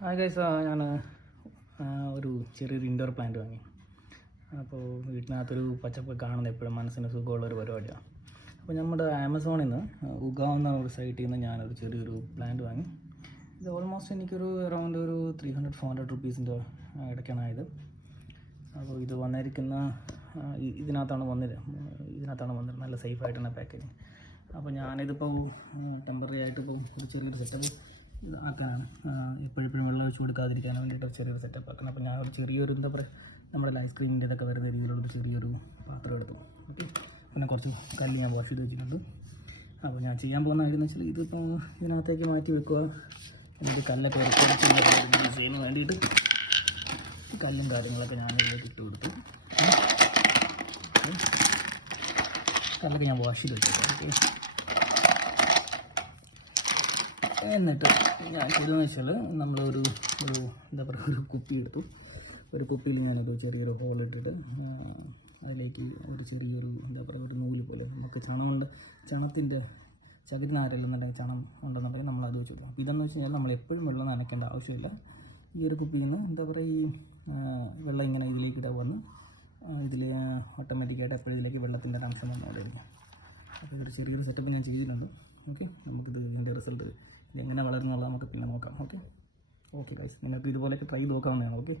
Hi guys, ഞാൻ ഒരു ചെറിയൊരു ഇൻഡോർ പ്ലാന്റ് വാങ്ങി. അപ്പോൾ വീട്ടിനകത്തൊരു പച്ചപ്പ് കാണുന്നത് എപ്പോഴും മനസ്സിന് സുഖമുള്ളൊരു പരിപാടിയാണ്. അപ്പോൾ നമ്മുടെ ആമസോണിൽ നിന്ന് ഉഗാവുന്ന ഒരു സൈറ്റിൽ നിന്ന് ഞാനൊരു ചെറിയൊരു പ്ലാന്റ് വാങ്ങി. ഇത് ഓൾമോസ്റ്റ് എനിക്കൊരു അറൗണ്ട് ഒരു 300-400 റുപ്പീസിൻ്റെ ഇടയ്ക്കാണായത്. അപ്പോൾ ഇത് വന്നിരിക്കുന്ന ഇതിനകത്താണ് വന്നത് നല്ല സേഫായിട്ടുള്ള പാക്കേജിങ്. അപ്പോൾ ഞാനിതിപ്പോൾ ടെമ്പററി ആയിട്ട് ഇപ്പോൾ ഒരു ചെറിയൊരു സെറ്റപ്പ് ആക്കാനാണ്, എപ്പോഴും വെള്ളം ഒഴിച്ച് കൊടുക്കാതിരിക്കാൻ വേണ്ടിയിട്ട് ചെറിയൊരു സെറ്റപ്പ് ആക്കണം. അപ്പോൾ ഞാൻ ഒരു ചെറിയൊരു എന്താ പറയുക, നമ്മുടെ ഐസ്ക്രീമിൻ്റെ ഇതൊക്കെ വരുന്ന രീതിയിലുള്ളൊരു ചെറിയൊരു പാത്രം എടുത്തു. ഓക്കെ, പിന്നെ കുറച്ച് കല്ല് ഞാൻ വാഷ് ചെയ്ത് വെച്ചിട്ടുണ്ട്. അപ്പോൾ ഞാൻ ചെയ്യാൻ പോകുന്ന കാര്യം എന്ന് വെച്ചാൽ ഇതിപ്പോൾ ഇതിനകത്തേക്ക് മാറ്റി വെക്കുക. എന്നിട്ട് കല്ലൊക്കെ യൂസ് ചെയ്യാൻ വേണ്ടിയിട്ട് കല്ലും കാര്യങ്ങളൊക്കെ ഞാൻ ഇതിലേക്ക് ഇട്ട് കൊടുത്തു. കല്ലൊക്കെ ഞാൻ വാഷ് ചെയ്ത് വെച്ചേക്കാം. ഓക്കെ, എന്നിട്ട് ഞാൻ ചെയ്തതെന്ന് വെച്ചാൽ നമ്മളൊരു എന്താ പറയുക, ഒരു കുപ്പി എടുത്തു. ഒരു കുപ്പിയിൽ ഞാനൊരു ചെറിയൊരു ഹോൾ ഇട്ടിട്ട് അതിലേക്ക് ഒരു ചെറിയൊരു എന്താ പറയുക, ഒരു നൂല് പോലെ നമുക്ക് ചണത്തിൻ്റെ ചകിരിനാരല്ലെന്നുണ്ടെങ്കിൽ ചണം ഉണ്ടെന്നുണ്ടെങ്കിൽ നമ്മളത് വെച്ച് കൊടുക്കും. അപ്പോൾ ഇതെന്ന് വെച്ച് കഴിഞ്ഞാൽ നമ്മൾ എപ്പോഴും വെള്ളം നനയ്ക്കേണ്ട ആവശ്യമില്ല. ഈ ഒരു കുപ്പിയിൽ നിന്ന് എന്താ പറയുക, ഈ വെള്ളം ഇങ്ങനെ ഇതിലേക്ക് ഇടാൻ വന്ന് ഇതിൽ ഓട്ടോമാറ്റിക്കായിട്ട് എപ്പോഴും ഇതിലേക്ക് വെള്ളത്തിൻ്റെ അംശം വന്നുകൊണ്ടിരിക്കും. അപ്പോൾ ഇതൊരു ചെറിയൊരു സെറ്റപ്പ് ഞാൻ ചെയ്തിട്ടുണ്ട്. ഓക്കെ, നമുക്കിത് ഇതിൻ്റെ റിസൾട്ട് ഇതെങ്ങനെ വളരുന്നുള്ളത് നമുക്ക് പിന്നെ നോക്കാം. ഓക്കെ ഗൈസ്, നിങ്ങൾക്ക് ഇതുപോലെയൊക്കെ ട്രൈ നോക്കാവുന്നതാണ്. ഓക്കെ.